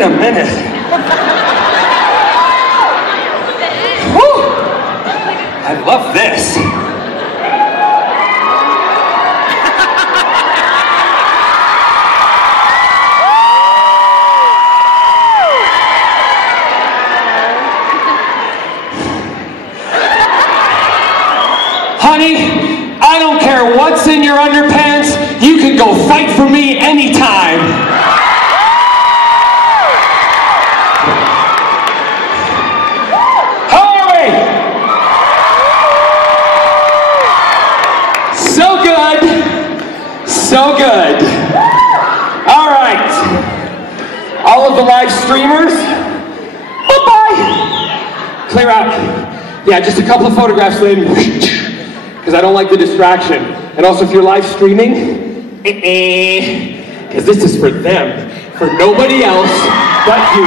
Wait a minute. Whew. I love this. Honey, I don't care what's in your underpants, you can go fight for me anytime. Hurry! So good. So good. All right. All of the live streamers, bye-bye. Clear out. Yeah, just a couple of photographs later. Because I don't like the distraction. And also if you're live streaming, because this is for them, for nobody else but you.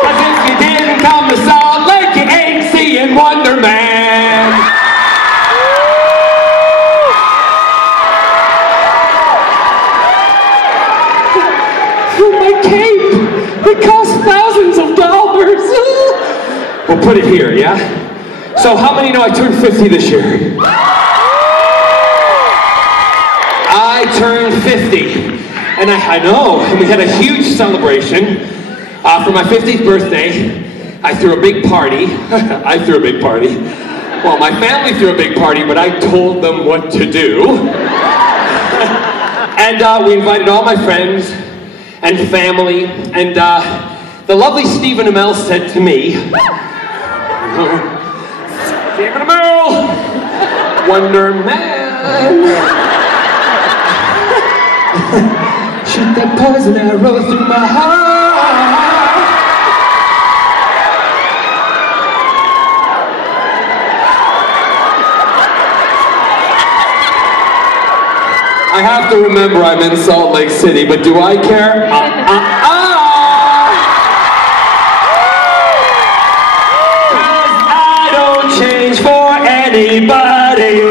Because if you didn't come to Salt Lake, you ain't seeing Wonder Man. My cape, it costs thousands of dollars. We'll put it here, yeah? So how many know I turned 50 this year? I turned 50. And I know, and we had a huge celebration for my 50th birthday. I threw a big party. I threw a big party. Well, my family threw a big party, but I told them what to do. And we invited all my friends and family. And the lovely Stephen Amell said to me, Stephen Amell, Wonder Man. Shoot that poison arrow through my heart. I have to remember I'm in Salt Lake City, but do I care? Anybody.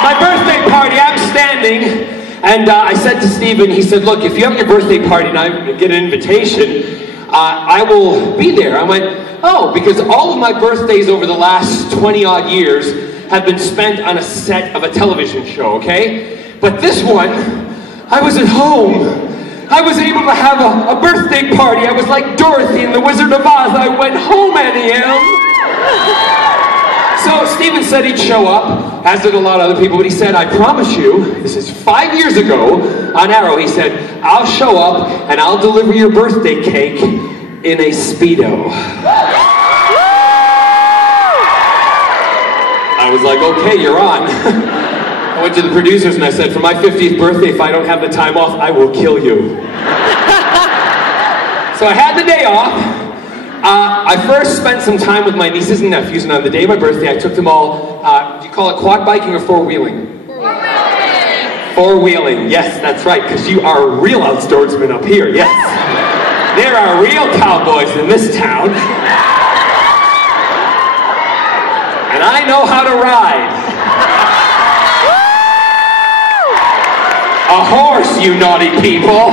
My birthday party, I'm standing, and I said to Stephen, he said, look, if you have your birthday party and I get an invitation, I will be there. I went, oh, because all of my birthdays over the last 20 odd years have been spent on a set of a television show, okay? But this one, I was at home. I was able to have a birthday party. I was like Dorothy in The Wizard of Oz. I went home, Annie. So Stephen said he'd show up, as did a lot of other people, but he said, I promise you, this is 5 years ago on Arrow, he said, I'll show up and I'll deliver your birthday cake in a Speedo. I was like, okay, you're on. I went to the producers and I said, for my 50th birthday, if I don't have the time off, I will kill you. So I had the day off. I first spent some time with my nieces and nephews, and on the day of my birthday, I took them all, do you call it quad biking or four-wheeling? Four-wheeling. Four-wheeling, yes, that's right, because you are a real outdoorsman up here, yes. There are real cowboys in this town. And I know how to ride. A horse, you naughty people.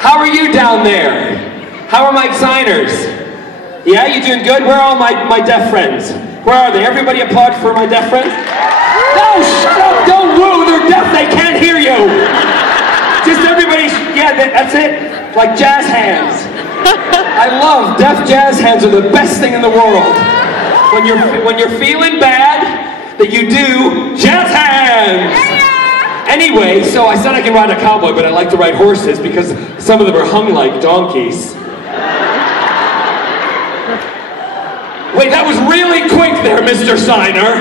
How are you down there? How are my signers? Yeah, you doing good? Where are all my deaf friends? Where are they? Everybody applaud for my deaf friends? No, shut up! Don't woo! They're deaf, they can't hear you! Just everybody, yeah, that's it. Like jazz hands. I love deaf jazz hands are the best thing in the world. When you're feeling bad, that you do jazz hands! Anyway, so I said I can ride a cowboy, but I like to ride horses because some of them are hung like donkeys. Wait, that was really quick there, Mr. Signer.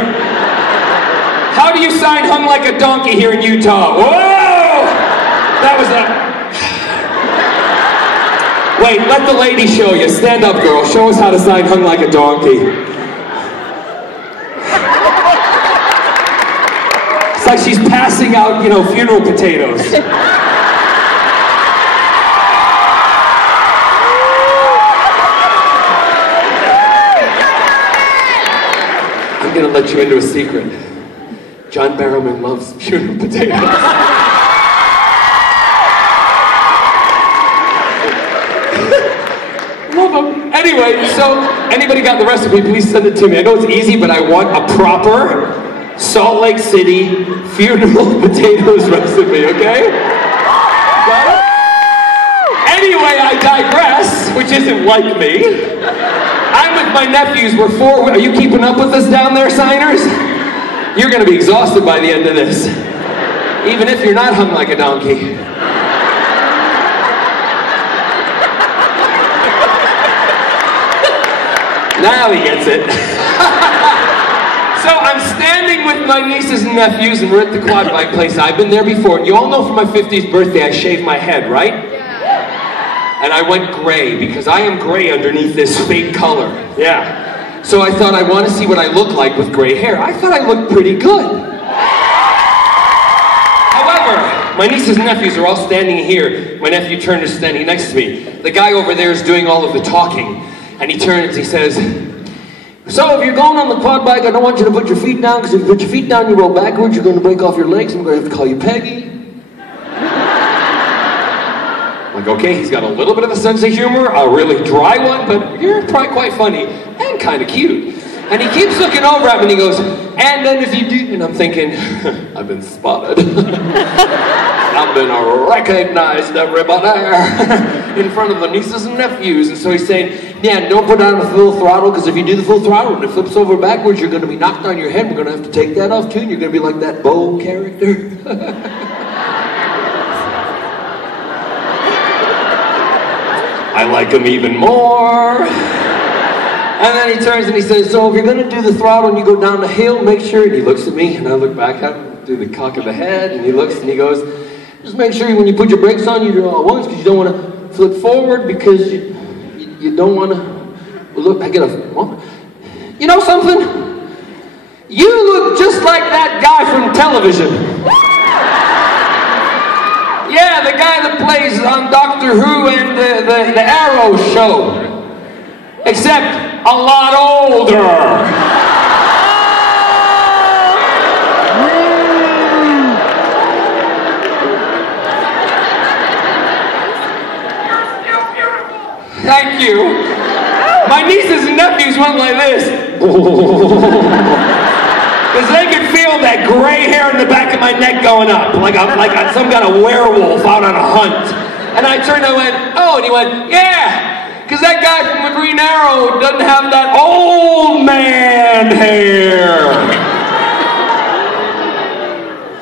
How do you sign hung like a donkey here in Utah? Whoa! That was a... Wait, let the lady show you. Stand up, girl. Show us how to sign hung like a donkey. It's like she's passing out, you know, funeral potatoes. I'm gonna let you into a secret. John Barrowman loves funeral potatoes. Love them. Anyway, so anybody got the recipe, please send it to me. I know it's easy, but I want a proper Salt Lake City funeral potatoes recipe, okay? Got it? Anyway, I digress, which isn't like me. I'm with my nephews. We're four. Are you keeping up with us down there, signers? You're going to be exhausted by the end of this, even if you're not hung like a donkey. Now he gets it. So I'm standing with my nieces and nephews, and we're at the quad bike place. I've been there before. And you all know for my 50th birthday, I shaved my head, right? Yeah. And I went gray, because I am gray underneath this fake color. Yeah. So I thought I want to see what I look like with gray hair. I thought I looked pretty good. However, my nieces and nephews are all standing here. My nephew Turner's standing next to me. The guy over there is doing all of the talking. And he turns, he says, so if you're going on the quad bike, I don't want you to put your feet down, because if you put your feet down, you roll backwards, you're going to break off your legs, I'm going to have to call you Peggy. I'm like, okay, he's got a little bit of a sense of humor, a really dry one, but you're probably quite funny, and kind of cute. And he keeps looking over at me and he goes, and then if you do, and I'm thinking, I've been spotted. I've been recognized, everybody, in front of the nieces and nephews. And so he's saying, yeah, don't put on a full throttle, because if you do the full throttle and it flips over backwards, you're going to be knocked on your head. We're going to have to take that off too, and you're going to be like that Bo character. I like him even more. And then he turns and he says, so if you're going to do the throttle and you go down the hill, make sure, and he looks at me, and I look back at him, do the cock of the head, and he looks and he goes, just make sure when you put your brakes on, you do it all at once, because you don't want to flip forward, because you don't want to, look, I get a, you know something? You look just like that guy from television. Yeah, the guy that plays on Doctor Who and the Arrow show. Except a lot older. Thank you. My nieces and nephews went like this. Because they could feel that gray hair in the back of my neck going up, like some kind of werewolf out on a hunt. And I turned and I went, oh, and he went, yeah. Because that guy from the Green Arrow doesn't have that old man hair.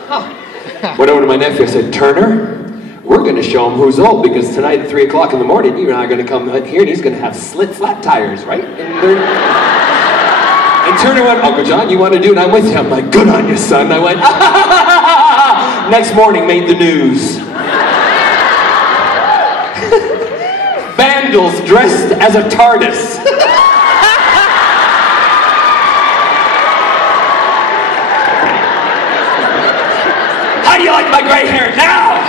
Huh. Went over to my nephew, I said, Turner, we're going to show him who's old, because tonight at 3 o'clock in the morning, you and I are going to come here and he's going to have slit flat tires, right? And Turner went, Uncle John, you want to do it? I'm with you. I'm like, good on you, son. I went, ah, ha, ha, ha, ha. Next morning, made the news. Vandals dressed as a TARDIS. How do you like my gray hair now?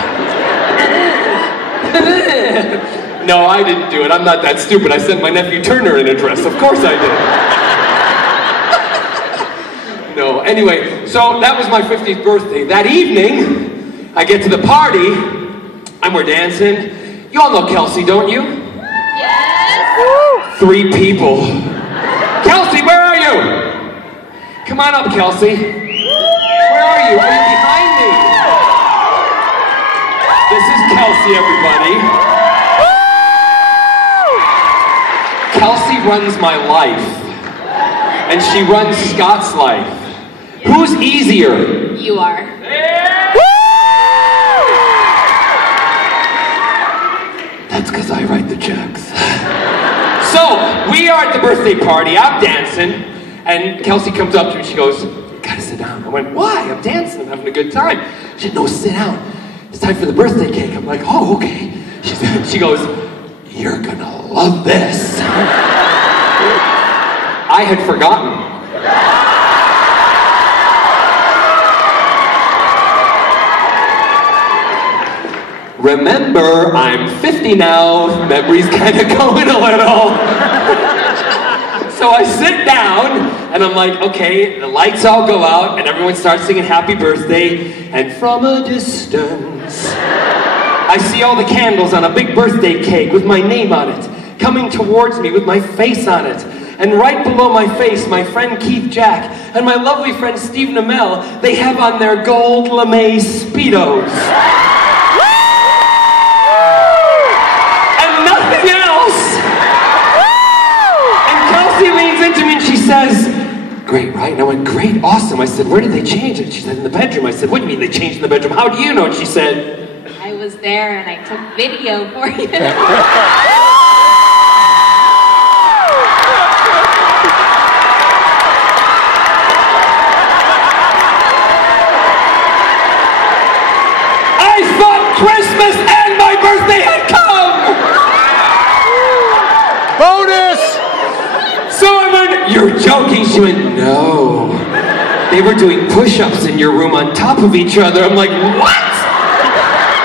No, I didn't do it. I'm not that stupid. I sent my nephew Turner in a dress. Of course I did. No, anyway, so that was my 50th birthday. That evening, I get to the party, and we're dancing. You all know Kelsey, don't you? Yes! 3 people. Kelsey, where are you? Come on up, Kelsey. Where are you? Are you behind me? This is Kelsey, everybody. Kelsey runs my life. And she runs Scott's life. Who's easier? You are. That's because I write the checks. So, we are at the birthday party, I'm dancing, and Kelsey comes up to me and she goes, you gotta sit down. I went, why? I'm dancing, I'm having a good time. She said, no, sit down. It's time for the birthday cake. I'm like, oh, okay. She goes, you're gonna love this. I had forgotten. Remember, I'm 50 now, memory's kind of going a little. So So I sit down, and I'm like, okay, the lights all go out, and everyone starts singing happy birthday, and from a distance, I see all the candles on a big birthday cake with my name on it, coming towards me with my face on it. And right below my face, my friend Keith Jack and my lovely friend Steve Namel, they have on their gold lame Speedos. And nothing else. And Kelsey leans into me and she says, great, right? And I went, great, awesome. I said, where did they change it? She said, in the bedroom. I said, what do you mean they changed in the bedroom? How do you know? And she said, I was there and I took video for you. Christmas and my birthday had come! Bonus! So I went, you're joking? She went, no. They were doing push-ups in your room on top of each other. I'm like, what?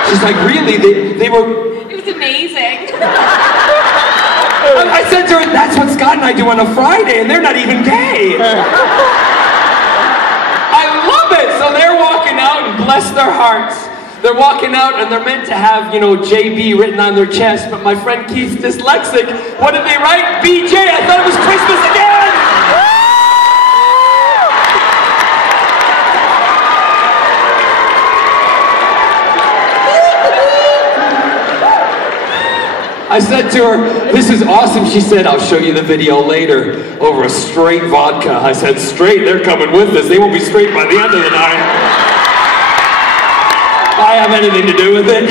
She's like, really? They were... It was amazing. I said to her, that's what Scott and I do on a Friday, and they're not even gay. I love it! So they're walking out, and bless their hearts. They're walking out and they're meant to have, you know, JB written on their chest, but my friend Keith's dyslexic. What did they write? BJ! I thought it was Christmas again! I said to her, this is awesome. She said, I'll show you the video later over a straight vodka. I said, straight? They're coming with us. They won't be straight by the end of the night. I have anything to do with it.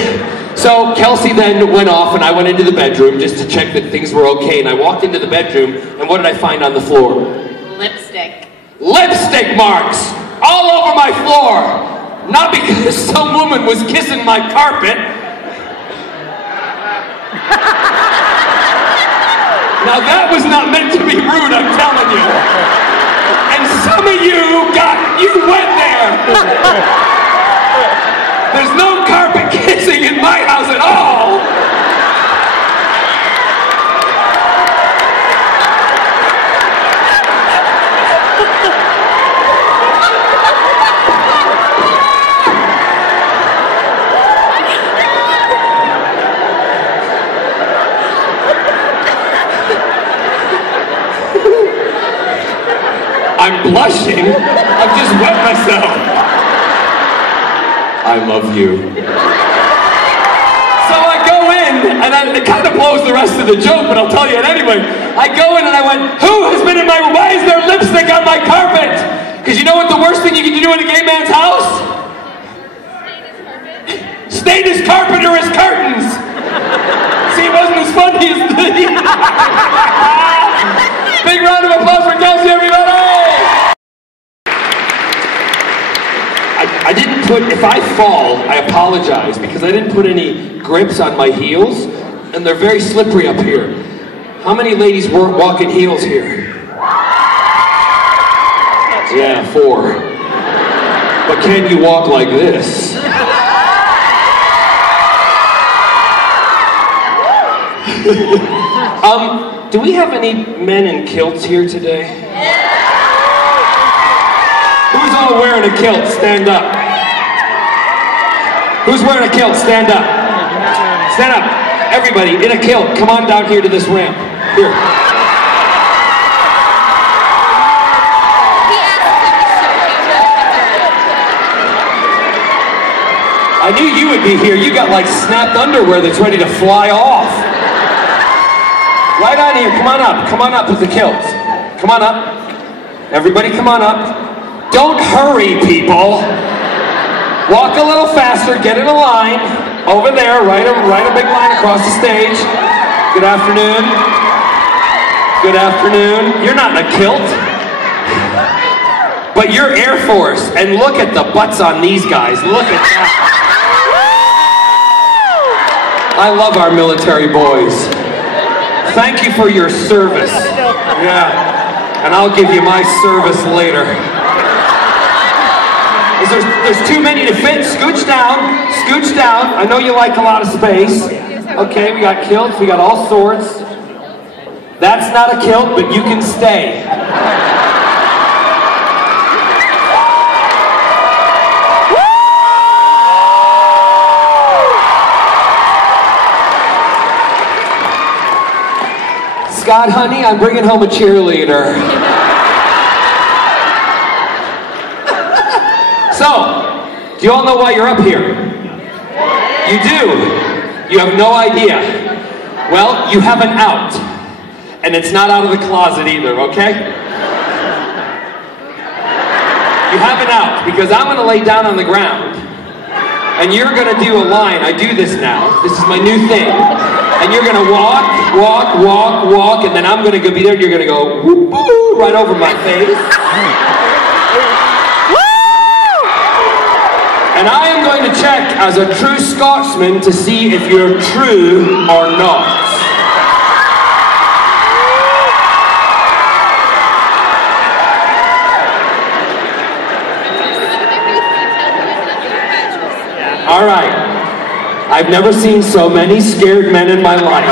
So Kelsey then went off and I went into the bedroom just to check that things were okay. And I walked into the bedroom and what did I find on the floor? Lipstick. Lipstick marks all over my floor. Not because some woman was kissing my carpet. Now that was not meant to be rude, I'm telling you. And some of you went there. There's no carpet kissing in my house at all! I'm blushing. I've just wet myself. I love you. So I go in, and it kind of blows the rest of the joke, but I'll tell you it anyway. I go in and I went, who has been in my, why is there lipstick on my carpet? Because you know what the worst thing you can do in a gay man's house? Stain his carpet or his curtains. See, it wasn't as funny as the... Big round of applause for Kelsey, everybody! I didn't put, if I fall, I apologize, because I didn't put any grips on my heels, and they're very slippery up here. How many ladies walk in heels here? Yeah, 4. But can you walk like this? Do we have any men in kilts here today? Who's all wearing a kilt? Stand up. Who's wearing a kilt? Stand up. Stand up. Everybody in a kilt, come on down here to this ramp. Here. I knew you would be here. You got like snapped underwear that's ready to fly off. Right on here. Come on up. Come on up with the kilt. Come on up. Everybody come on up. Don't hurry, people. Walk a little faster, get in a line. Over there, write a big line across the stage. Good afternoon. Good afternoon. You're not in a kilt. But you're Air Force, and look at the butts on these guys. Look at that. I love our military boys. Thank you for your service. Yeah. And I'll give you my service later. There's too many to fit. Scooch down. Scooch down. I know you like a lot of space. Okay, we got kilts. We got all sorts. That's not a kilt, but you can stay. Scott, honey, I'm bringing home a cheerleader. So, do you all know why you're up here? You do. You have no idea. Well, you have an out. And it's not out of the closet either, okay? You have an out, because I'm going to lay down on the ground. And you're going to do a line. I do this now. This is my new thing. And you're going to walk, walk, walk, walk, and then I'm going to be there, and you're going to go, whoop, whoop, right over my face. And I am going to check as a true Scotsman to see if you're true or not. All right. I've never seen so many scared men in my life.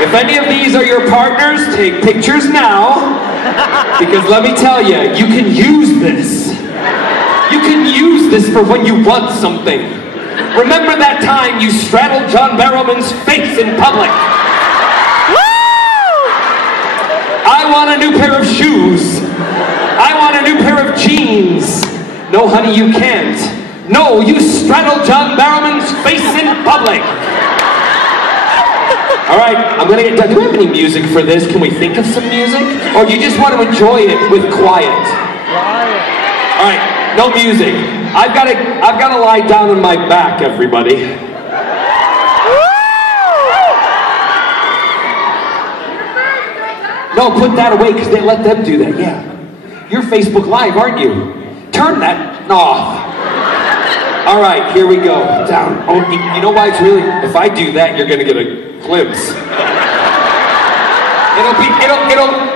If any of these are your partners, take pictures now, because let me tell you, you can use this. You can use this for when you want something. Remember that time you straddled John Barrowman's face in public? I want a new pair of shoes. I want a new pair of jeans. No, honey, you can't. No, you straddled John Barrowman's face in public. All right, I'm gonna get done. Do we have any music for this? Can we think of some music? Or do you just want to enjoy it with quiet? All right, no music. I've got to lie down on my back, everybody. No, put that away, because they let them do that, yeah. You're Facebook Live, aren't you? Turn that off. All right, here we go. Down. Oh, you know why it's really? If I do that, you're gonna get a glimpse.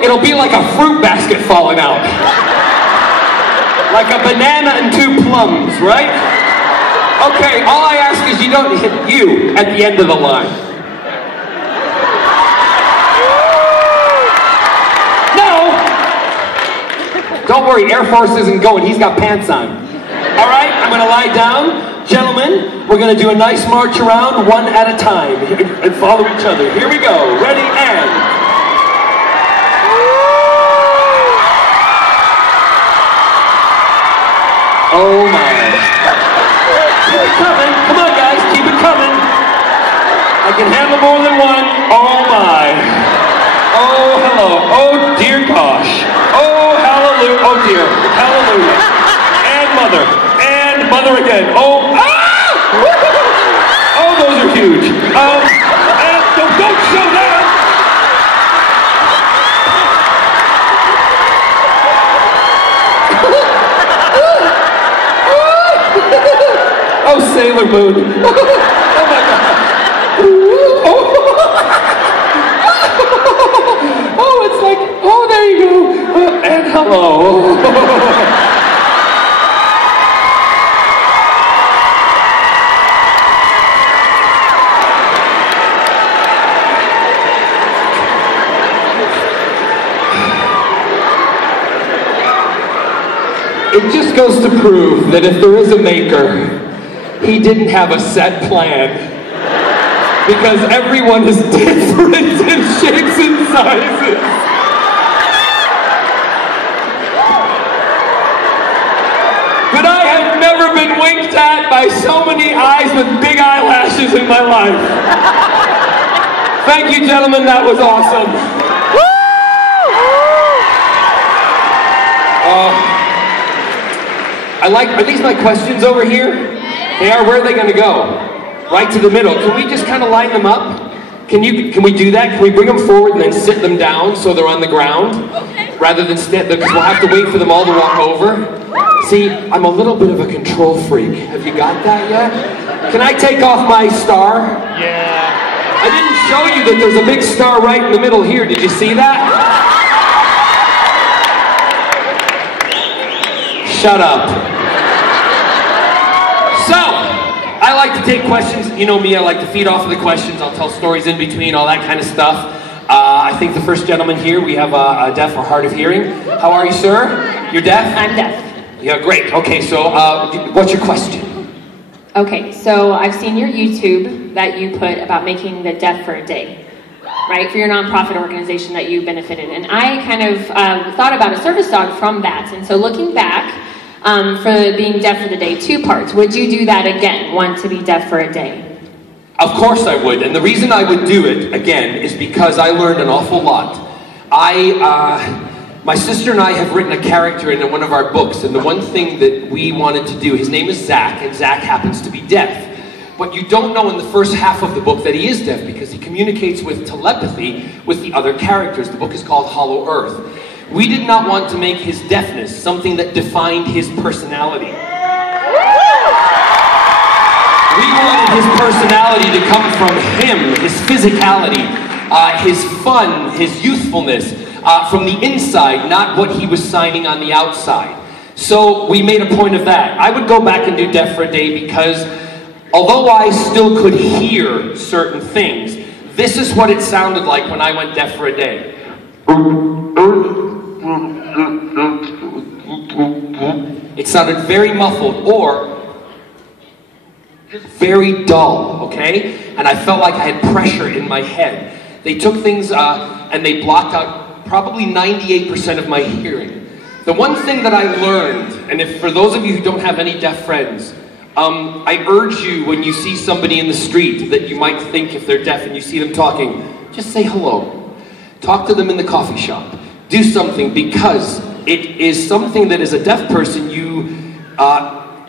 It'll be like a fruit basket falling out, like a banana and two plums, right? Okay. All I ask is you don't hit you at the end of the line. No. Don't worry, Air Force isn't going. He's got pants on. All right, I'm going to lie down. Gentlemen, we're going to do a nice march around one at a time and follow each other. Here we go. Ready, and... Oh, my. Keep it coming. Come on, guys. Keep it coming. I can handle more than one. Oh, my. Oh, hello. Oh, dear gosh. Oh, hallelujah. Oh, dear. Hallelujah. Mother, and mother again. Oh, ah! Oh, those are huge. And don't show that. Oh, Sailor Moon. Oh my God. Oh, it's like, oh, there you go. And hello. It just goes to prove that if there is a maker, he didn't have a set plan. Because everyone is different in shapes and sizes. But I have never been winked at by so many eyes with big eyelashes in my life. Thank you, gentlemen, that was awesome. Are these my questions over here? They are. Where are they going to go? Right to the middle. Can we just kind of line them up? Can we do that? Can we bring them forward and then sit them down so they're on the ground? Okay. Rather than stand there, because we'll have to wait for them all to walk over. See, I'm a little bit of a control freak. Have you got that yet? Can I take off my star? Yeah. I didn't show you that there's a big star right in the middle here. Did you see that? Shut up. So, I like to take questions. You know me, I like to feed off of the questions. I'll tell stories in between, all that kind of stuff. I think the first gentleman here, we have a deaf or hard of hearing. How are you, sir? You're deaf? I'm deaf. Yeah, great. Okay, so what's your question? Okay, so I've seen your YouTube that you put about making the deaf for a day, right? For your nonprofit organization that you benefited. And I kind of thought about a service dog from that. And so looking back, for being deaf for the day, 2 parts. Would you do that again, want to be deaf for a day? Of course I would, and the reason I would do it, again, is because I learned an awful lot. My sister and I have written a character in one of our books, and the one thing that we wanted to do, his name is Zach, and Zach happens to be deaf. But you don't know in the first half of the book that he is deaf, because he communicates with telepathy with the other characters. The book is called Hollow Earth. We did not want to make his deafness something that defined his personality. We wanted his personality to come from him, his physicality, his fun, his youthfulness, from the inside, not what he was signing on the outside. So we made a point of that. I would go back and do deaf for a day because although I still could hear certain things, this is what it sounded like when I went deaf for a day. It sounded very muffled, or very dull, okay? And I felt like I had pressure in my head. They took things and they blocked out probably 98% of my hearing. The one thing that I learned, and if for those of you who don't have any deaf friends, I urge you when you see somebody in the street that you might think if they're deaf and you see them talking, just say hello. Talk to them in the coffee shop. Do something, because it is something that as a deaf person you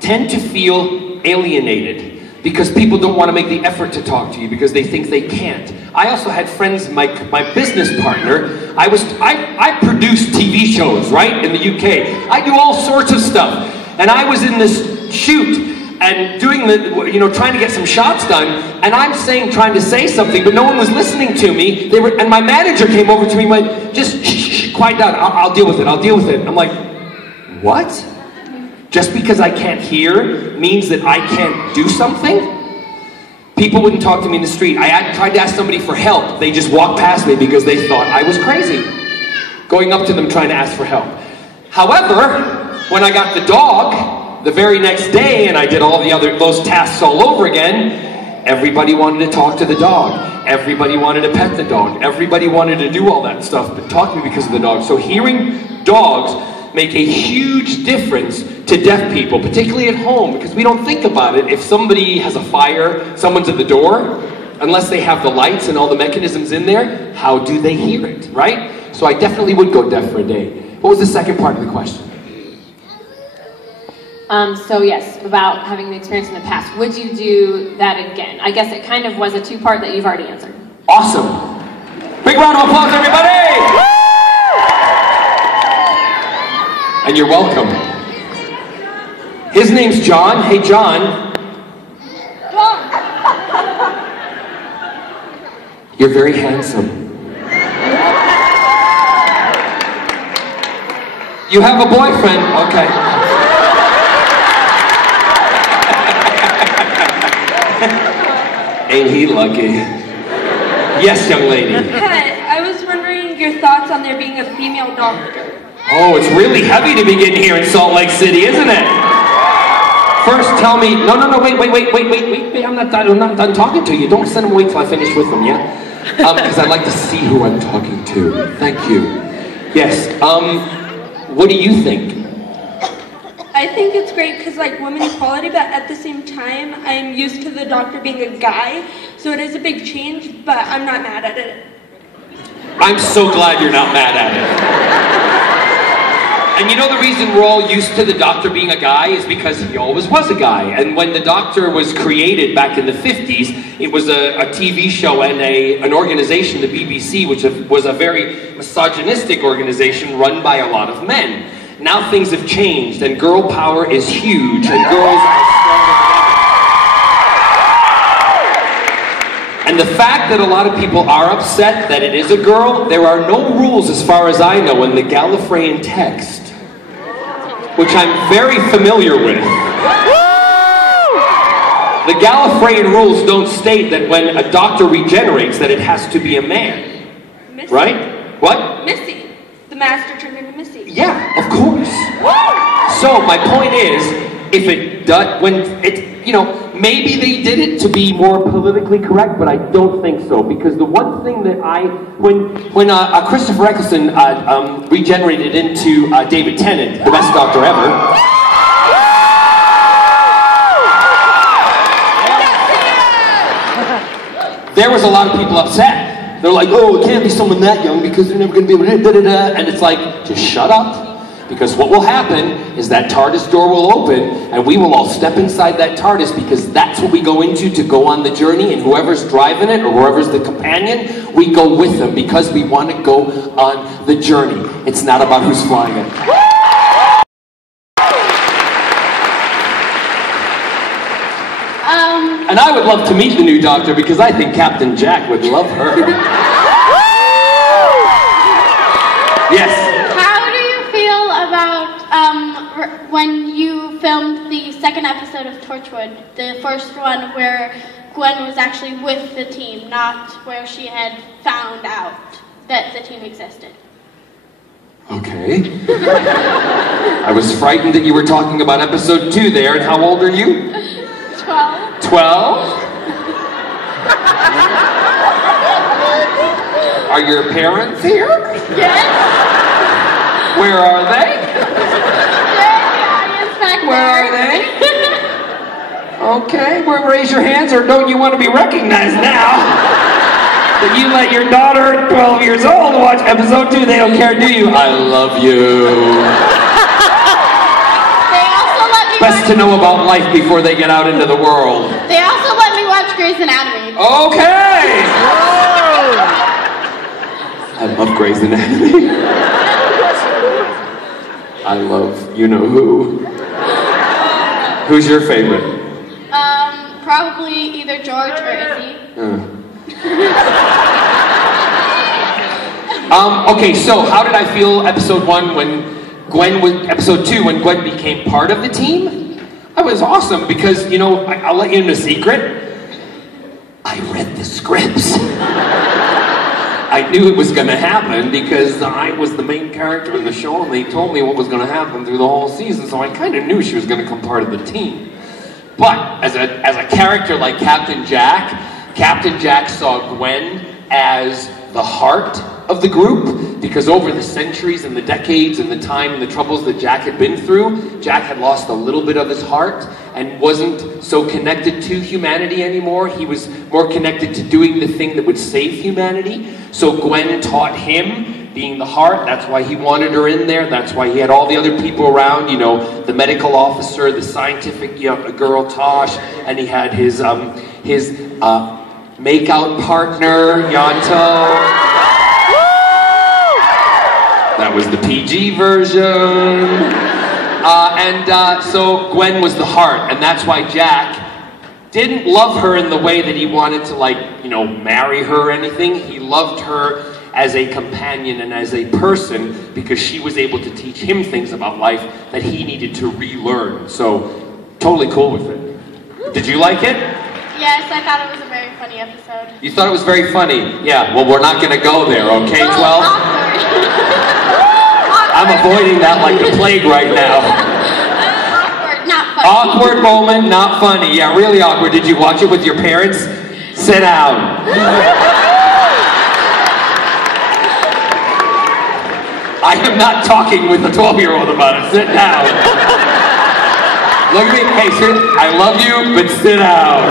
tend to feel alienated because people don't want to make the effort to talk to you because they think they can't. I also had friends, my business partner, I produced TV shows, right, in the UK. I do all sorts of stuff. And I was in this shoot and doing trying to get some shots done, and I'm trying to say something, but no one was listening to me. And my manager came over to me and went, just shh, quiet down, I'll deal with it, I'll deal with it. I'm like, what? Just because I can't hear means that I can't do something? People wouldn't talk to me in the street. I tried to ask somebody for help. They just walked past me because they thought I was crazy. Going up to them trying to ask for help. However, when I got the dog, the very next day, and I did all those tasks all over again, everybody wanted to talk to the dog. Everybody wanted to pet the dog. Everybody wanted to do all that stuff, but talk to me because of the dog. So hearing dogs make a huge difference to deaf people, particularly at home, because we don't think about it. If somebody has a fire, someone's at the door, unless they have the lights and all the mechanisms in there, how do they hear it, right? So I definitely would go deaf for a day. What was the second part of the question? So yes, about having the experience in the past. Would you do that again? I guess it kind of was a 2-part that you've already answered. Awesome. Big round of applause, everybody! And you're welcome. His name's John. Hey, John. John. You're very handsome. You have a boyfriend? Okay. Ain't he lucky? Yes, young lady. Hi, I was wondering your thoughts on there being a female doctor. Oh, it's really heavy to be getting here in Salt Lake City, isn't it? First, tell me. No, wait. I'm not done talking to you. Don't send them away till I finish with them, yeah? Because I'd like to see who I'm talking to. Thank you. Yes. What do you think? I think it's great because like women equality, but at the same time, I'm used to the doctor being a guy, so it is a big change, but I'm not mad at it. I'm so glad you're not mad at it. And you know the reason we're all used to the doctor being a guy is because he always was a guy. And when the doctor was created back in the 50s, it was a TV show and an organization, the BBC, which was a very misogynistic organization run by a lot of men. Now things have changed and girl power is huge and girls are stronger than ever. And the fact that a lot of people are upset that it is a girl, there are no rules as far as I know in the Gallifreyan text, which I'm very familiar with. The Gallifreyan rules don't state that when a doctor regenerates that it has to be a man. Missy. Right? What? Missy. The master turned into Missy. Yeah, of course. So my point is, if it does, when it, you know, maybe they did it to be more politically correct, but I don't think so, because the one thing that when Christopher Eccleston regenerated into David Tennant, the best doctor ever. There was a lot of people upset. They're like, oh, it can't be someone that young because they're never going to be able to da-da-da. And it's like, just shut up. Because what will happen is that TARDIS door will open and we will all step inside that TARDIS because that's what we go into to go on the journey, and whoever's driving it or whoever's the companion, we go with them because we want to go on the journey. It's not about who's flying it. And I would love to meet the new doctor because I think Captain Jack would love her. Yes? How do you feel about when you filmed the second episode of Torchwood, the first one where Gwen was actually with the team, not where she had found out that the team existed? Okay. I was frightened that you were talking about episode 2 there, and how old are you? 12. 12? Are your parents here? Yes. Where are they? Where are they? Okay, well, raise your hands, or don't you want to be recognized now? That you let your daughter, 12 years old, watch episode 2, they don't care, do you? I love you. Best to know about life before they get out into the world. They also let me watch Grey's Anatomy. Okay! I love Grey's Anatomy. I love you-know-who. Who's your favorite? Probably either George or Izzy. Okay, so how did I feel episode 1 when Gwen was, episode 2, when Gwen became part of the team? It was awesome because, you know, I'll let you in a secret. I read the scripts. I knew it was going to happen because I was the main character in the show and they told me what was going to happen through the whole season, so I kind of knew she was going to become part of the team. But as a character like Captain Jack saw Gwen as the heart of the group, because over the centuries and the decades and the time and the troubles that Jack had been through, Jack had lost a little bit of his heart and wasn't so connected to humanity anymore. He was more connected to doing the thing that would save humanity. So Gwen taught him being the heart. That's why he wanted her in there. That's why he had all the other people around, you know, the medical officer, the scientific girl Tosh, and he had his make-out partner, Yanto. That was the PG version. So Gwen was the heart, and that's why Jack didn't love her in the way that he wanted to, like, you know, marry her or anything. He loved her as a companion and as a person because she was able to teach him things about life that he needed to relearn. So, totally cool with it. Did you like it? Yes, I thought it was a very funny episode. You thought it was very funny? Yeah, well, we're not going to go there, okay, 12? I'm avoiding that like the plague right now. Awkward, not funny. Awkward moment, not funny. Yeah, really awkward. Did you watch it with your parents? Sit down. I am not talking with a 12-year-old about it. Sit down. Look at me. Hey, sit. I love you, but sit down.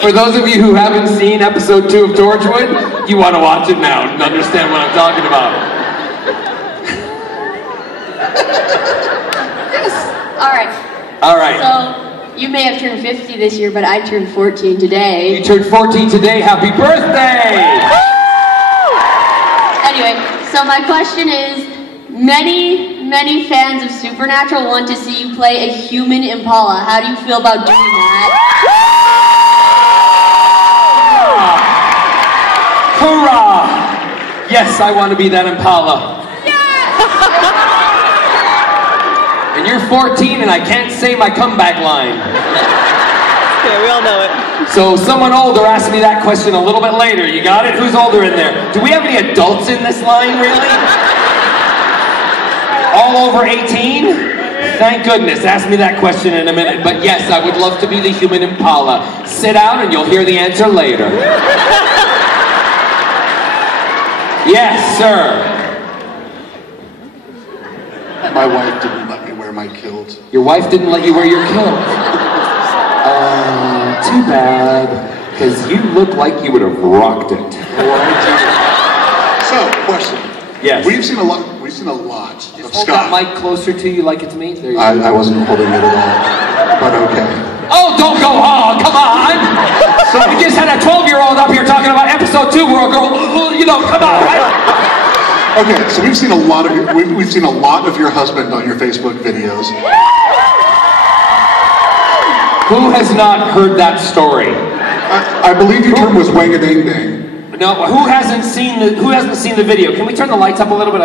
For those of you who haven't seen episode 2 of Torchwood, you want to watch it now and understand what I'm talking about. Yes. All right. So, you may have turned 50 this year, but I turned 14 today. You turned 14 today. Happy birthday! Anyway, so my question is, many fans of Supernatural want to see you play a human Impala. How do you feel about doing that? Hurrah! Yes, I want to be that Impala. Yes! And And you're 14 and I can't say my comeback line. Yeah, we all know it. So someone older asked me that question a little bit later. You got it? Who's older in there? Do we have any adults in this line, really? All over 18? Thank goodness. Ask me that question in a minute. But yes, I would love to be the human Impala. Sit down and you'll hear the answer later. Yes, sir. My wife didn't let me wear my kilt. Your wife didn't let you wear your kilt? Too bad. Because you look like you would have rocked it. So, question. Yes. We've seen a lot of Hold that mic closer to you like it's me. There you go. I wasn't holding it at all, but okay. Oh, don't go on, come on! So we just had a 12-year-old up here talking about episode 2 where a girl, come on, right? Okay, so we've seen a lot of your husband on your Facebook videos. Who has not heard that story? I believe your term was wang-a-ding-ding. No, who hasn't seen the video? Can we turn the lights up a little bit?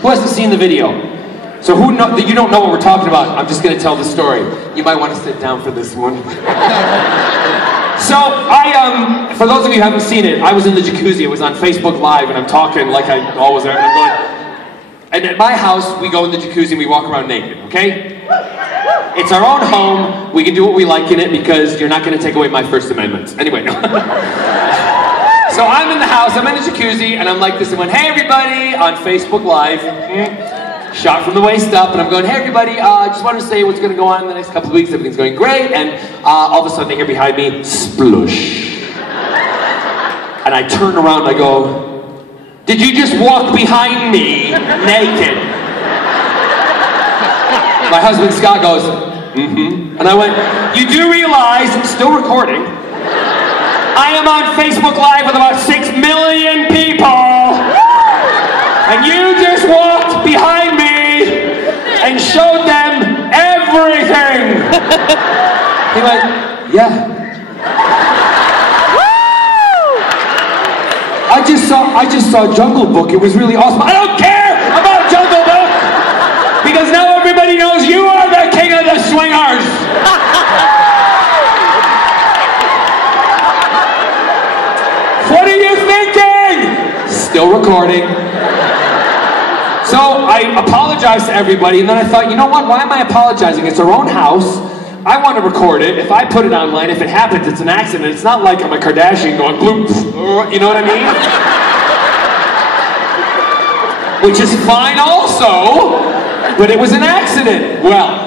Who hasn't seen the video? So you don't know what we're talking about. I'm just going to tell the story. You might want to sit down for this one. So for those of you who haven't seen it, I was in the jacuzzi. It was on Facebook Live, and I'm talking like I always am. And at my house, we go in the jacuzzi and we walk around naked. Okay? It's our own home. We can do what we like in it because you're not going to take away my First Amendment. Anyway. So I'm in the house, I'm in the jacuzzi, and I'm like this, and went, hey everybody, on Facebook Live, shot from the waist up, and I'm going, hey everybody, I just wanted to say what's going to go on in the next couple of weeks, everything's going great, and all of a sudden I hear behind me, sploosh. And I turn around and I go, did you just walk behind me naked? My husband Scott goes, mm-hmm. And I went, you do realize, I'm still recording, I am on Facebook Live with about 6 million people, and you just walked behind me and showed them everything. He went, yeah. I just saw Jungle Book. It was really awesome. I don't care about Jungle Book because now everybody knows you are the king of the swingers. What are you thinking? Still recording. So I apologized to everybody, and then I thought, you know what? Why am I apologizing? It's our own house. I want to record it. If I put it online, if it happens, it's an accident. It's not like I'm a Kardashian going, bloop, you know what I mean? Which is fine also, but it was an accident. Well,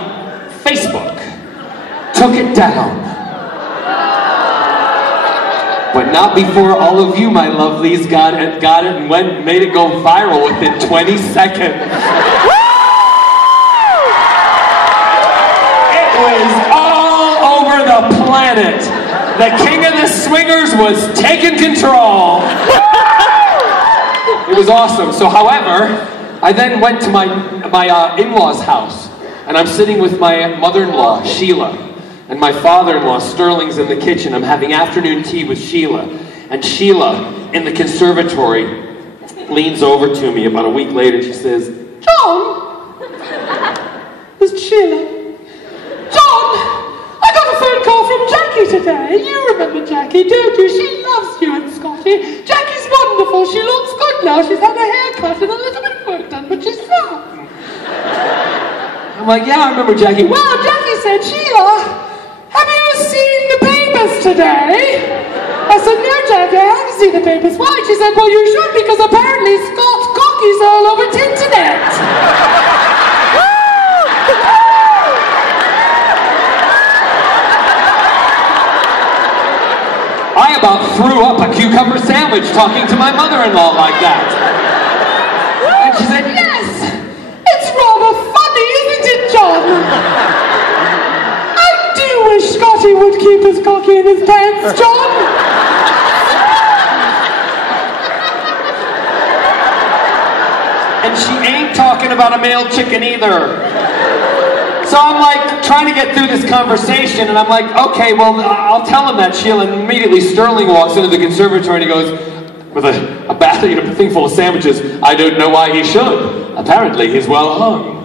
Facebook took it down. But not before all of you, my lovelies, got it and made it go viral within 20 seconds. It was all over the planet. The king of the swingers was taking control. It was awesome. So, however, I then went to my in-laws' house, and I'm sitting with my mother-in-law, Sheila. And my father-in-law, Sterling's in the kitchen. I'm having afternoon tea with Sheila. And Sheila, in the conservatory, leans over to me about a week later and she says, John! It's Sheila. John! I got a phone call from Jackie today. You remember Jackie, don't you? She loves you and Scotty. Jackie's wonderful. She looks good now. She's had her hair cut and a little bit of work done, but she's fine. I'm like, yeah, I remember Jackie. Well, Jackie said, Sheila, have you seen the papers today? I said, no, Jackie, I haven't seen the papers. Why? She said, well, you should, because apparently Scott's cocky's all over the internet. I about threw up a cucumber sandwich talking to my mother-in-law like that. And she said, yes, it's rather funny, isn't it, John? I wish Scotty would keep his cocky in his pants, John. And she ain't talking about a male chicken either. So I'm like trying to get through this conversation, and I'm like, okay, well, I'll tell him that, Sheila. And immediately Sterling walks into the conservatory and he goes, with a basket, a thing full of sandwiches, I don't know why he should. Apparently he's well hung.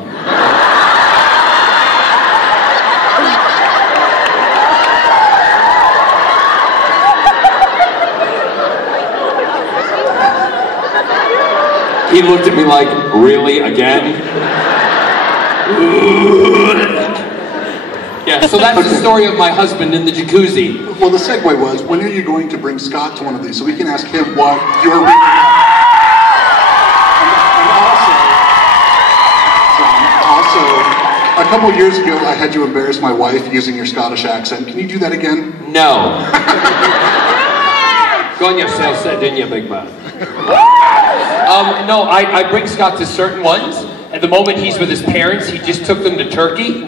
He looked at me like, really, again? Yeah, so that's the story of my husband in the jacuzzi. Well, the segue was, when are you going to bring Scott to one of these so we can ask him what you're reading up? And also, a couple years ago, I had you embarrass my wife using your Scottish accent. Can you do that again? No. Go on yourself, said, didn't you, big man? No, I bring Scott to certain ones. At the moment he's with his parents, he just took them to Turkey.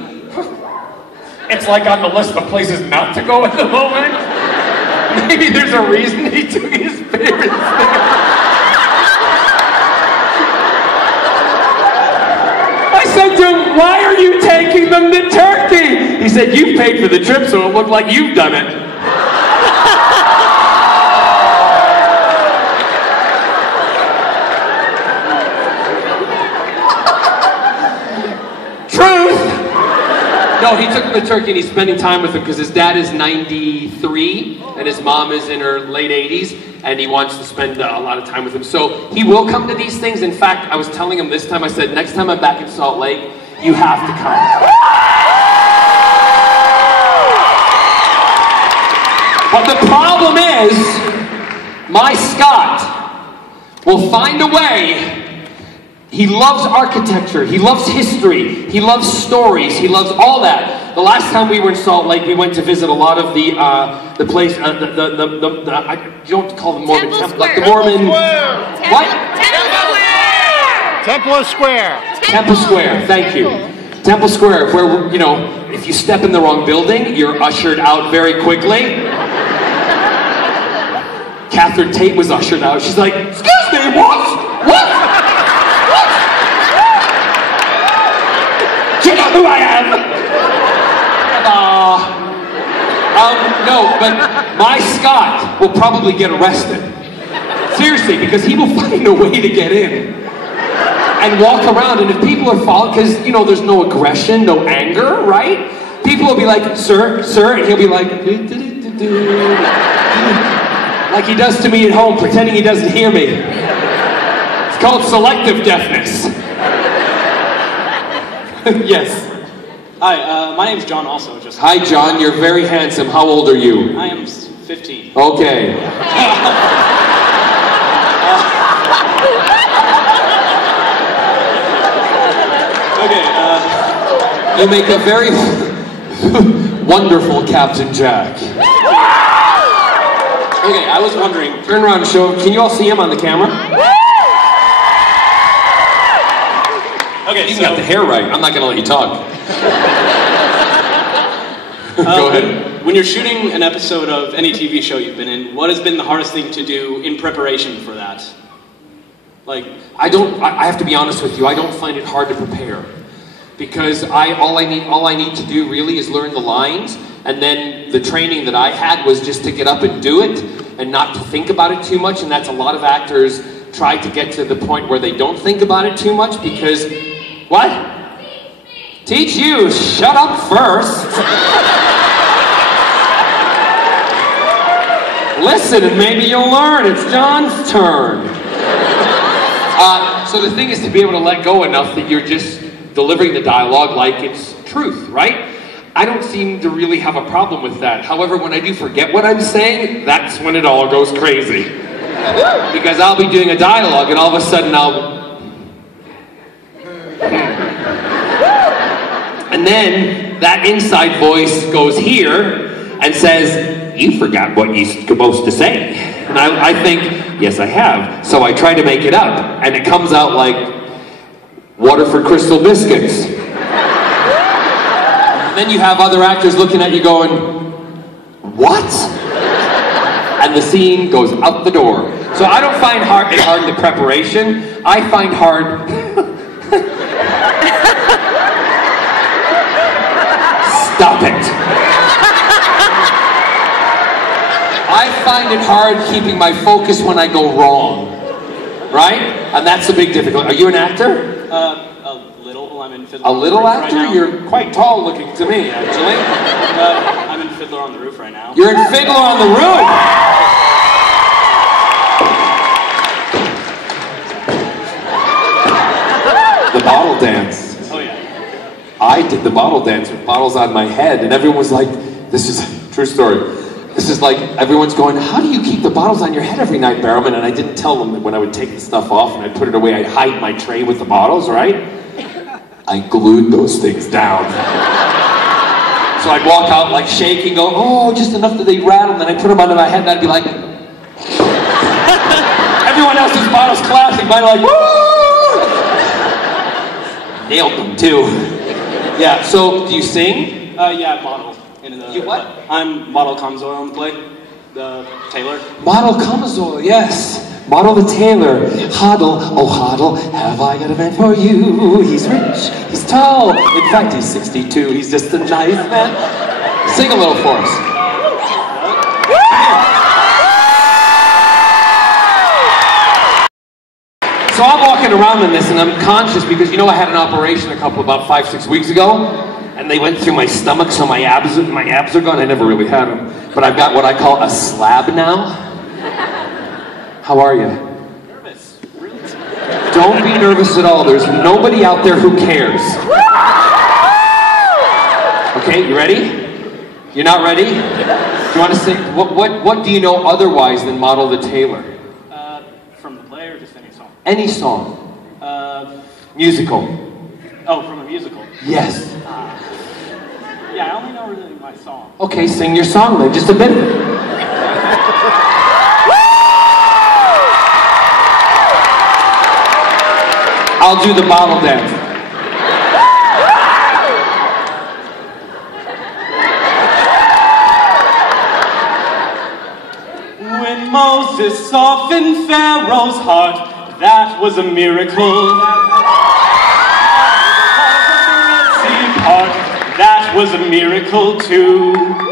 It's like on the list of places not to go at the moment. Maybe there's a reason he took his parents there. I said to him, why are you taking them to Turkey? He said, you paid for the trip, so it looked like you've done it. No, he took him to Turkey and he's spending time with him because his dad is 93 and his mom is in her late 80s and he wants to spend a lot of time with him. So he will come to these things. In fact, I was telling him this time, I said, next time I'm back in Salt Lake, you have to come. But the problem is, my Scott will find a way. He loves architecture, he loves history, he loves stories, he loves all that. The last time we were in Salt Lake, we went to visit a lot of the place, you don't call them Mormon temple, like the Mormon, what? Temple Square. Temple Square, thank you. Temple Square, where, you know, if you step in the wrong building, you're ushered out very quickly. Catherine Tate was ushered out. She's like, excuse me, what? What? Do you know who I am? No, but my Scott will probably get arrested. Seriously, because he will find a way to get in and walk around, and if people are following, because, you know, there's no aggression, no anger, right? People will be like, sir, sir, and he'll be like, like he does to me at home, pretending he doesn't hear me. It's called selective deafness. Yes. Hi, my name's John also. Hi, John. You're very handsome. How old are you? I am 15. Okay. Okay, you make a very wonderful Captain Jack. Okay, I was wondering. Turn around and show. Can you all see him on the camera? Okay, you got the hair right. I'm not going to let you talk. Go ahead. When you're shooting an episode of any TV show you've been in, what has been the hardest thing to do in preparation for that? Like, I have to be honest with you. I don't find it hard to prepare because all I need to do really is learn the lines, and then the training that I had was just to get up and do it and not to think about it too much. And that's a lot of actors try to get to the point where they don't think about it too much because. What? Teach you. Shut up first. Listen and maybe you'll learn. It's John's turn. So the thing is to be able to let go enough that you're just delivering the dialogue like it's truth, right? I don't seem to really have a problem with that. However, when I do forget what I'm saying, that's when it all goes crazy. Because I'll be doing a dialogue and all of a sudden and then that inside voice goes here and says, you forgot what you're supposed to say. And I think, yes, I have. So I try to make it up. And it comes out like Waterford Crystal Biscuits. And then you have other actors looking at you going, what? And the scene goes out the door. So I don't find it hard the preparation. I find hard... Stop it. I find it hard keeping my focus when I go wrong. Right? And that's a big difficulty. Are you an actor? A little. I'm in Fiddler A on the little Roof actor? right now. You're quite tall looking to me, actually. I'm in Fiddler on the Roof right now. You're in Fiddler on the Roof? dance. Oh yeah. I did the bottle dance with bottles on my head, and everyone was like, this is a true story. This is like, everyone's going, how do you keep the bottles on your head every night, Barrowman? And I didn't tell them that when I would take the stuff off and I'd put it away, I'd hide my tray with the bottles, right? I glued those things down. So I'd walk out like shaking, go, oh, just enough that they'd rattle, and then I'd put them under my head and I'd be like, everyone else's bottles classic, mine are like, woo! Nailed them too. Yeah, so do you sing? Yeah, model. You what? I'm model comms oil on the play. The tailor. Model comms oil, yes. Model the tailor. Hoddle, oh hoddle, have I got a man for you? He's rich, he's tall. In fact, he's 62. He's just a nice man. Sing a little for us. So I'm walking around in this and I'm conscious because you know I had an operation about 5-6 weeks ago, and they went through my stomach, so my abs are gone. I never really had them, but I've got what I call a slab now. How are you? Nervous. Really? Don't be nervous at all. There's nobody out there who cares. Okay, you ready? You're not ready? Do you want to sing? What do you know otherwise than Model the Tailor? From the play or just any song? Any song. Musical. Oh, from a musical? Yes. Yeah, I only know really my song. Okay, sing your song then, just a bit of it. I'll do the bottle dance. When Moses softened Pharaoh's heart, that was a miracle. That was a miracle too. Miracles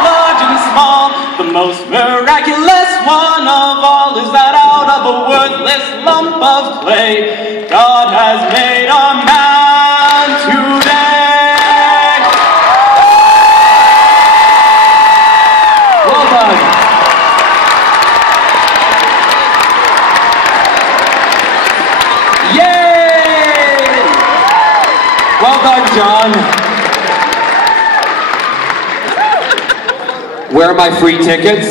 large and small, the most miraculous one of all is that out of a worthless lump of clay, God has made a man today. Well done. Well done, John. Where are my free tickets?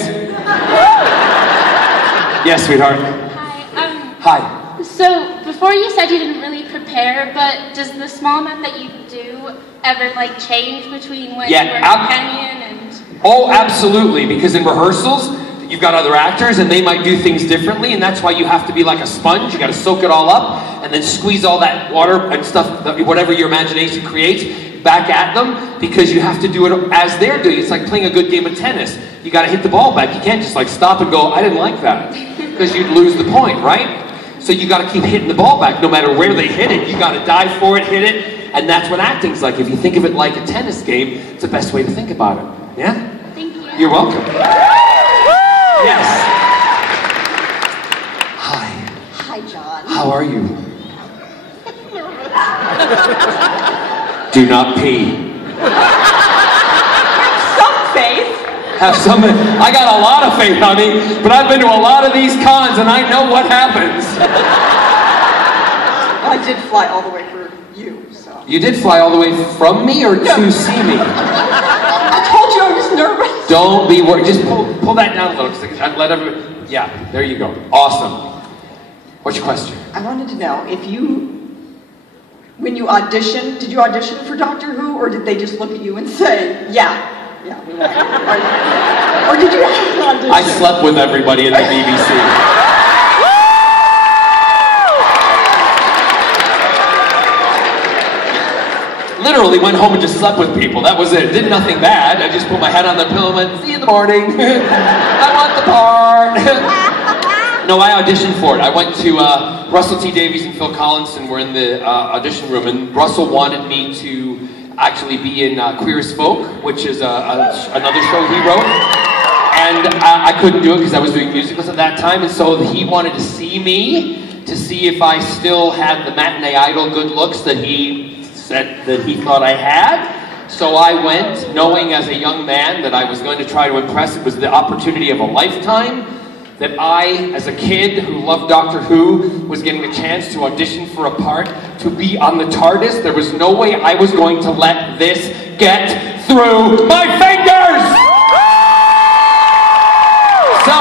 Yes, sweetheart. Hi. Hi. So before you said you didn't really prepare, but does the small amount that you do ever like change between when you were a companion and? Oh, absolutely. Because in rehearsals, you've got other actors and they might do things differently, and that's why you have to be like a sponge. You got to soak it all up and then squeeze all that water and stuff, whatever your imagination creates, back at them, because you have to do it as they're doing. It's like playing a good game of tennis. You got to hit the ball back. You can't just like stop and go, I didn't like that, because you'd lose the point, right? So you got to keep hitting the ball back no matter where they hit it. You got to dive for it, hit it, and that's what acting's like. If you think of it like a tennis game, it's the best way to think about it. Yeah? Thank you. You're welcome. Yes. Hi. Hi, John. How are you? Do not pee. Some faith. Have some. I got a lot of faith, honey, but I've been to a lot of these cons and I know what happens. I did fly all the way for you, so. You did fly all the way from me or to see me? I told you I was nervous. Don't be worried. Just pull that down a little. Let everybody. Yeah, there you go. Awesome. What's your question? I wanted to know if you, when you auditioned, did you audition for Doctor Who, or did they just look at you and say, yeah, we want you? Or did you have an audition? I slept with everybody in the BBC. Literally went home and just slept with people. That was it. Did nothing bad. I just put my head on the pillow and went, see you in the morning. I want the part. No, I auditioned for it. I went to Russell T Davies and Phil Collinson were in the audition room, and Russell wanted me to actually be in Queer as Folk, which is another show he wrote. And I couldn't do it because I was doing musicals at that time, and so he wanted to see me to see if I still had the matinee idol good looks that he said that he thought I had. So I went, knowing as a young man that I was going to try to impress. It was the opportunity of a lifetime. that I, as a kid who loved Doctor Who, was getting a chance to audition for a part, to be on the TARDIS. There was no way I was going to let this get through my fingers! So,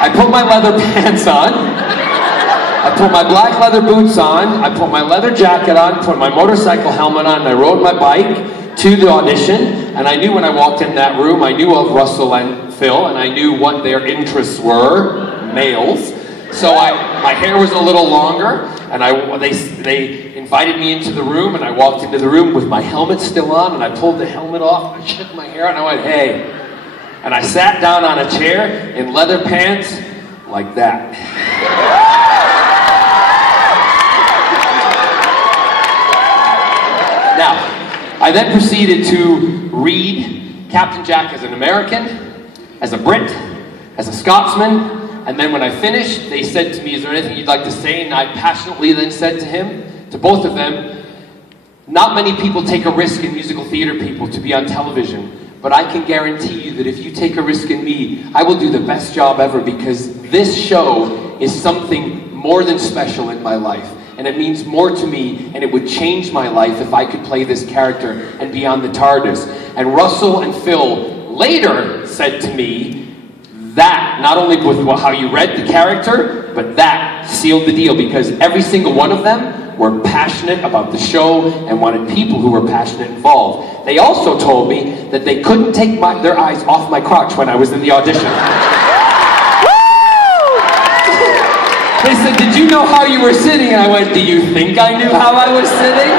I put my leather pants on, I put my black leather boots on, I put my leather jacket on, put my motorcycle helmet on, and I rode my bike to the audition, and I knew when I walked in that room, I knew of Russell and Phil, and I knew what their interests were, males. So my hair was a little longer, and they invited me into the room, and I walked into the room with my helmet still on, and I pulled the helmet off, I shook my hair, and I went, hey. And I sat down on a chair in leather pants like that. Now, I then proceeded to read Captain Jack as an American, as a Brit, as a Scotsman, and then when I finished, they said to me, is there anything you'd like to say? And I passionately then said to him, to both of them, not many people take a risk in musical theater, people, to be on television. But I can guarantee you that if you take a risk in me, I will do the best job ever, because this show is something more than special in my life. And it means more to me, and it would change my life if I could play this character and be on the TARDIS. And Russell and Phil later said to me that, not only with how you read the character, but that sealed the deal, because every single one of them were passionate about the show and wanted people who were passionate involved. They also told me that they couldn't take their eyes off my crotch when I was in the audition. They said, did you know how you were sitting? And I went, do you think I knew how I was sitting?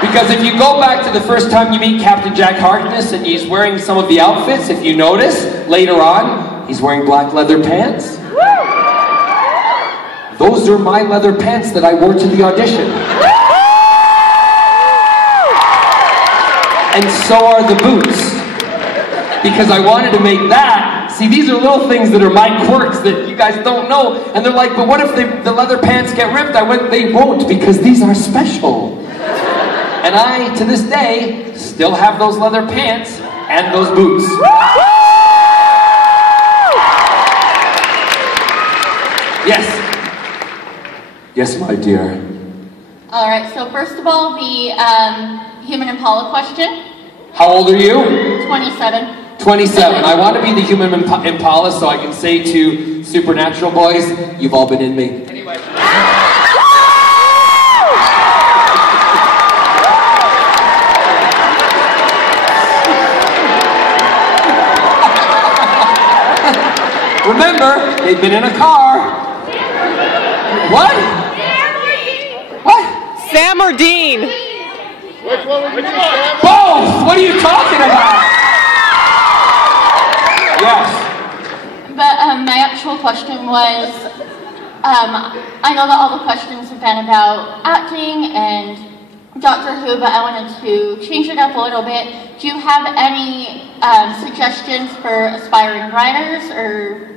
Because if you go back to the first time you meet Captain Jack Harkness and he's wearing some of the outfits, if you notice, later on, he's wearing black leather pants. Those are my leather pants that I wore to the audition. And so are the boots. Because I wanted to make that. See, these are little things that are my quirks that you guys don't know. And they're like, but what if the leather pants get ripped? I went, they won't, because these are special. And I, to this day, still have those leather pants and those boots. Yes. Yes, my dear. All right, so first of all, the human Impala question. How old are you? 27. 27. I want to be the human Impala so I can say to Supernatural boys, you've all been in me. Anyway. Remember, they've been in a car. What? What? Sam or Dean? Which one would you say? Both! What are you talking about? Yes. But my actual question was, I know that all the questions have been about acting and Doctor Who, but I wanted to change it up a little bit. Do you have any suggestions for aspiring writers, or?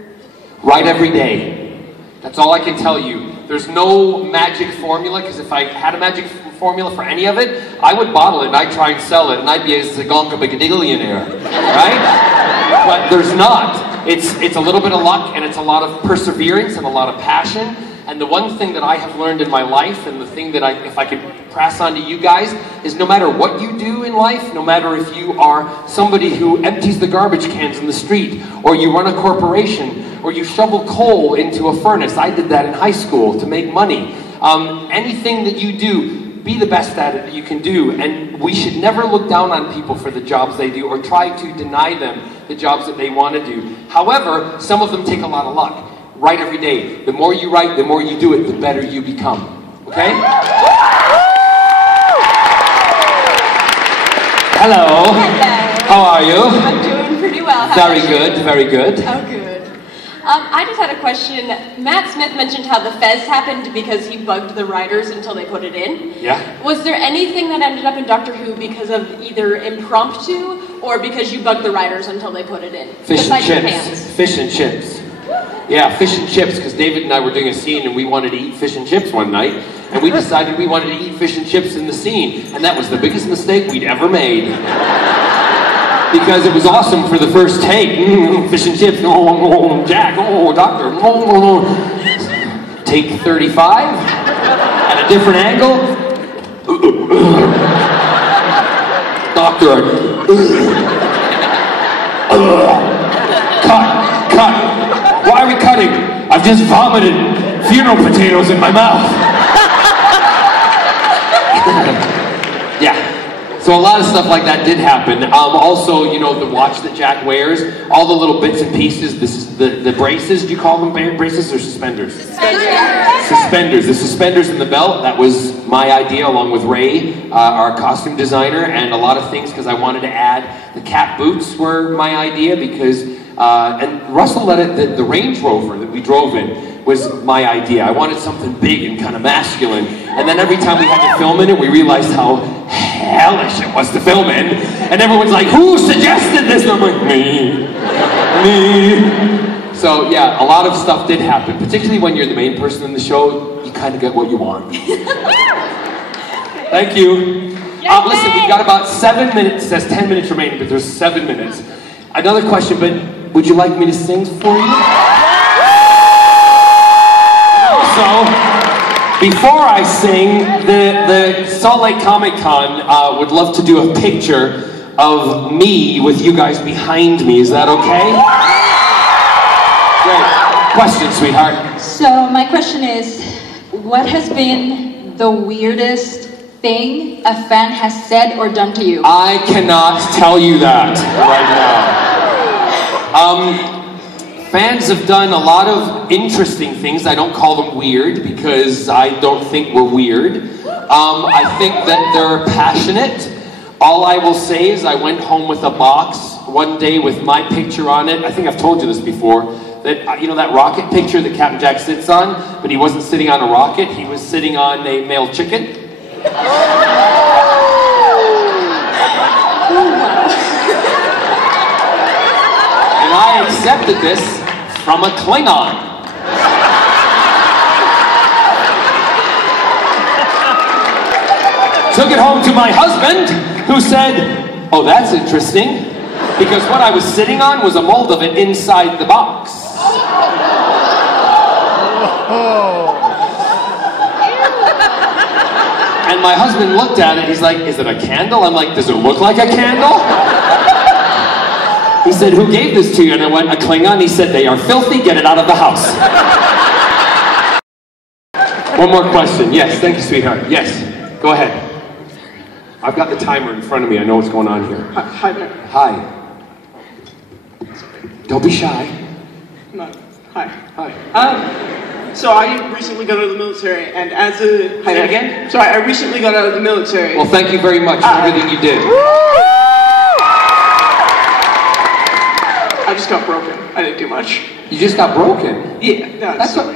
Write every day. That's all I can tell you. There's no magic formula, because if I had a magic formula for any of it, I would bottle it and I'd try and sell it and I'd be a Zagonka Bigadillionaire, right? But there's not. It's a little bit of luck, and it's a lot of perseverance and a lot of passion. And the one thing that I have learned in my life, and the thing that if I could pass on to you guys, is no matter what you do in life, no matter if you are somebody who empties the garbage cans in the street, or you run a corporation, or you shovel coal into a furnace. I did that in high school to make money. Anything that you do, be the best at it that you can do. And we should never look down on people for the jobs they do, or try to deny them the jobs that they want to do. However, some of them take a lot of luck. Write every day. The more you write, the more you do it, the better you become. Okay? Hello. Hello. How are you? I'm doing pretty well. How Very about you? good, very good. Oh, good. I just had a question. Matt Smith mentioned how the Fez happened because he bugged the writers until they put it in. Yeah. Was there anything that ended up in Doctor Who because of either impromptu or because you bugged the writers until they put it in? Fish and Besides your chips. pants. Fish and chips. Yeah, fish and chips, because David and I were doing a scene and we wanted to eat fish and chips one night, and we decided we wanted to eat fish and chips in the scene, and that was the biggest mistake we'd ever made. because it was awesome for the first take. Fish and chips, Jack, doctor. Take 35, at a different angle. Doctor. Cut. Why are we cutting? I've just vomited funeral potatoes in my mouth. Yeah. So a lot of stuff like that did happen. Also, you know, the watch that Jack wears, all the little bits and pieces, the braces, do you call them braces or suspenders? Suspenders. The suspenders in the belt, that was my idea along with Ray, our costume designer, and a lot of things because I wanted to add. The cat boots were my idea because, and Russell let it, the Range Rover that we drove in was my idea. I wanted something big and kind of masculine. And then every time we had to film in it, we realized how hellish it was to film in. And everyone's like, who suggested this? And I'm like, me. So yeah, a lot of stuff did happen, particularly when you're the main person in the show, you kind of get what you want. Thank you. Listen, we've got about 7 minutes, it says 10 minutes remaining, but there's 7 minutes. Another question, but would you like me to sing for you? Also, before I sing, the Salt Lake Comic Con would love to do a picture of me with you guys behind me. Is that okay? Great. Question, sweetheart. So my question is, what has been the weirdest thing a fan has said or done to you? I cannot tell you that right now. Fans have done a lot of interesting things. I don't call them weird because I don't think we're weird. I think that they're passionate. All I will say is I went home with a box one day with my picture on it. I think I've told you this before. That, you know that rocket picture that Captain Jack sits on? But he wasn't sitting on a rocket, he was sitting on a male chicken. And I accepted this from a Klingon. Took it home to my husband, who said, oh, that's interesting, because what I was sitting on was a mold of it inside the box. And my husband looked at it, he's like, is it a candle? I'm like, does it look like a candle? He said, who gave this to you? And I went, a Klingon. He said, they are filthy, get it out of the house. One more question. Yes, thank you, sweetheart. Yes, go ahead. I've got the timer in front of me. I know what's going on here. Hi there. Hi. Don't be shy. No. Hi. Hi. So I recently got out of the military, and as a... Hi again? Sorry, I recently got out of the military. Well, thank you very much for everything you did. I just got broken. I didn't do much. You just got broken? Yeah.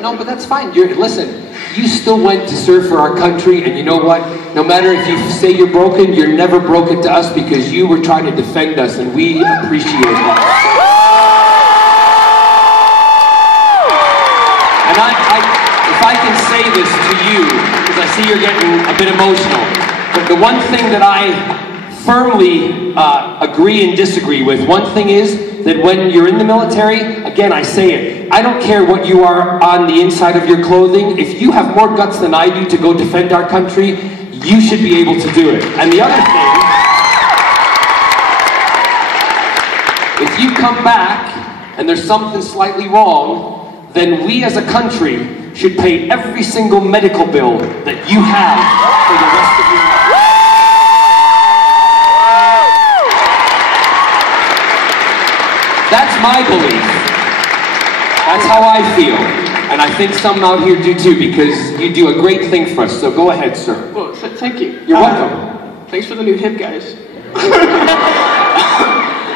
No, but that's fine. Listen, you still went to serve for our country, and you know what? No matter if you say you're broken, you're never broken to us because you were trying to defend us, and we appreciate that. And if I can say this to you, because I see you're getting a bit emotional, but the one thing that I firmly agree and disagree with, one thing is that when you're in the military, again, I say it, I don't care what you are on the inside of your clothing. If you have more guts than I do to go defend our country, you should be able to do it. And the other thing, if you come back and there's something slightly wrong, then we as a country should pay every single medical bill that you have for the rest of your life. That's my belief. That's how I feel. And I think some out here do too, because you do a great thing for us. So go ahead, sir. Well, thank you. You're welcome. Thanks for the new hip, guys.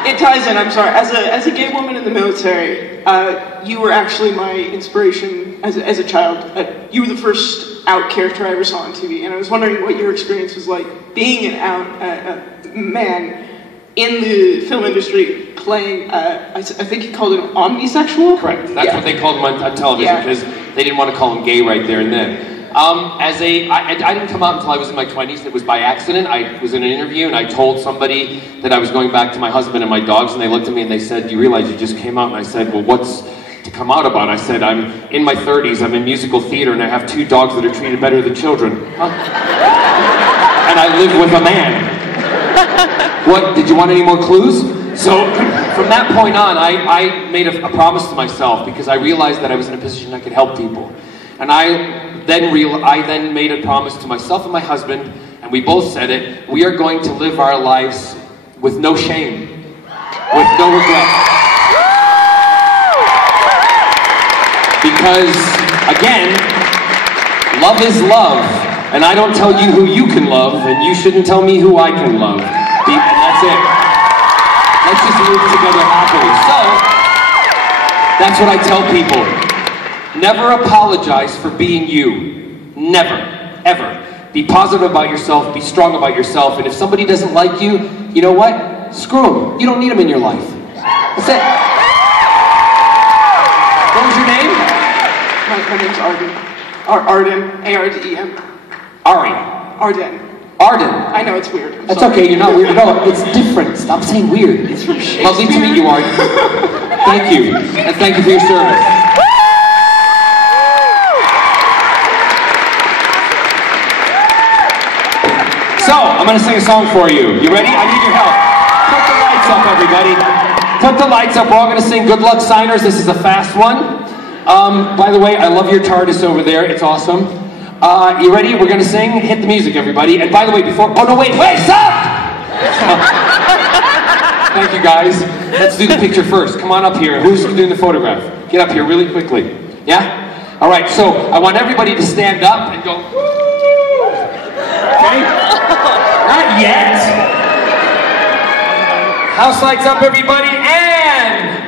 It ties in, I'm sorry. As a gay woman in the military, you were actually my inspiration as a child. You were the first out character I ever saw on TV, and I was wondering what your experience was like being an out man in the film industry playing, I think you called it omnisexual? Correct. That's what they called him on television, because they didn't want to call him gay right there and then. I didn't come out until I was in my 20s. It was by accident. I was in an interview and I told somebody that I was going back to my husband and my dogs, and they looked at me and they said, "Do you realize you just came out?" And I said, "Well, what's to come out about?" I said, "I'm in my 30s, I'm in musical theater, and I have 2 dogs that are treated better than children." Huh? And I live with a man. What, did you want any more clues? So from that point on, I made a promise to myself, because I realized that I was in a position I could help people. And I then made a promise to myself and my husband, and we both said it: we are going to live our lives with no shame, with no regret. Because, again, love is love, and I don't tell you who you can love, and you shouldn't tell me who I can love. And that's it. Let's just live together happily. So, that's what I tell people. Never apologize for being you. Never. Ever. Be positive about yourself, be strong about yourself, and if somebody doesn't like you, you know what? Screw them. You don't need them in your life. That's it. What was your name? My name's Arden. Arden. A-R-D-E-N. Ari. Arden. Arden. I know, it's weird. That's okay, you're not weird at all. It's different. Stop saying weird. It's from Shakespeare. Lovely to meet you, Arden. Thank you. And thank you for your service. So, I'm going to sing a song for you. You ready? I need your help. Put the lights up, everybody. Put the lights up. We're all going to sing Good Luck Signers. This is a fast one. By the way, I love your TARDIS over there. It's awesome. You ready? We're going to sing. Hit the music, everybody. And by the way, before... Oh, no, wait, stop! Thank you, guys. Let's do the picture first. Come on up here. Who's doing the photograph? Get up here really quickly. Yeah? All right, so I want everybody to stand up and go... Okay? Not yet. House lights up, everybody, and...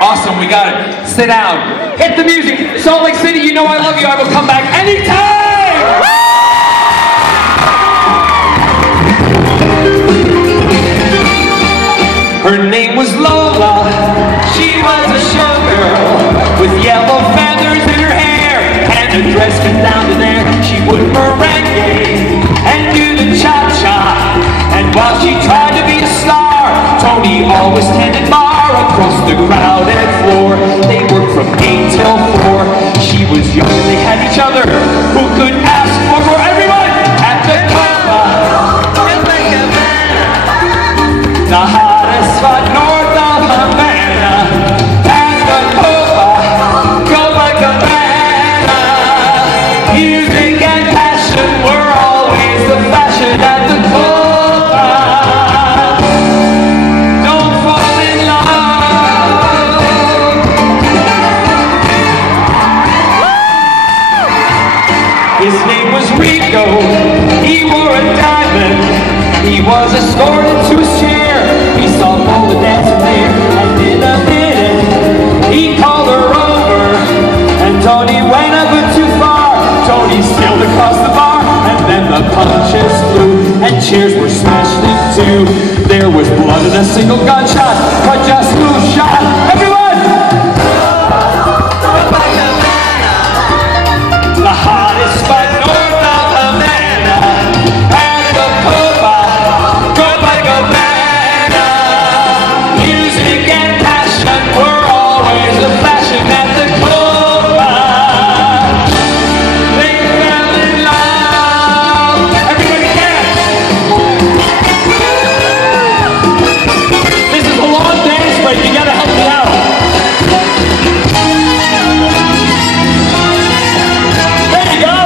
Awesome, we got it. Sit down. Hit the music. Salt Lake City, you know I love you. I will come back anytime! Her name was Lola. She was a showgirl with yellow feathers in her hair and a dress cut down to there. She would merengue and do the cha-cha. And while she tried to be a star, Tony always tended bar across the crowded floor. They worked from 8 till 4. She was young and they had each other. Who could ask for more? Everyone at the Copa. The hottest spot north of Havana. At the Copa, Copacabana. Music and passion were always the fashion at the Copa. Don't fall in love. His name was Rico. He wore a diamond. He was escorted to his chair. He saw Lola dancing there, and in a minute he called her over. And Tony went a bit too far. Tony sailed across the bar, and then the punches flew, and chairs were smashed in two. There was blood and a single gunshot, but just who shot? Everyone! The hottest spot north of Havana. At the Copa, Copacabana. Music and passion were always the fashion at the Copa. They fell in love. Everybody dance. This is a long dance break. You gotta help me out. There you go.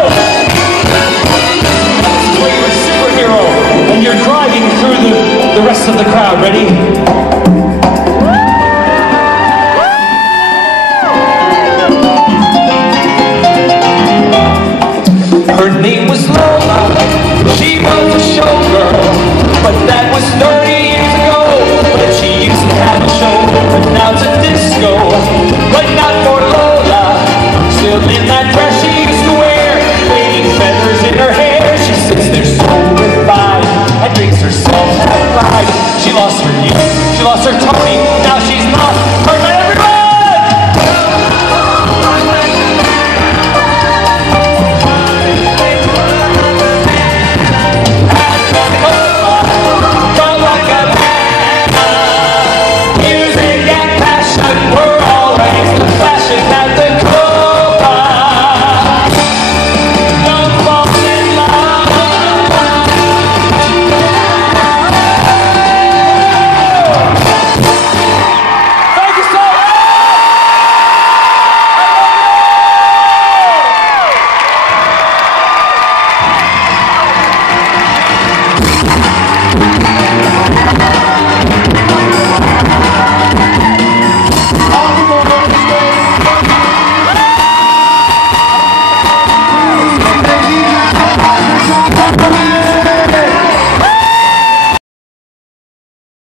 Well, you're a superhero, and you're driving through the rest of the crowd. Ready? Her name was Lola. She was a showgirl, but that was 30 years ago. But she used to have a show, but now it's a disco. But not for Lola. Still in that dress she used to wear, waving feathers in her hair. She sits there so refined and drinks herself half pride. She lost her youth, she lost her Tony,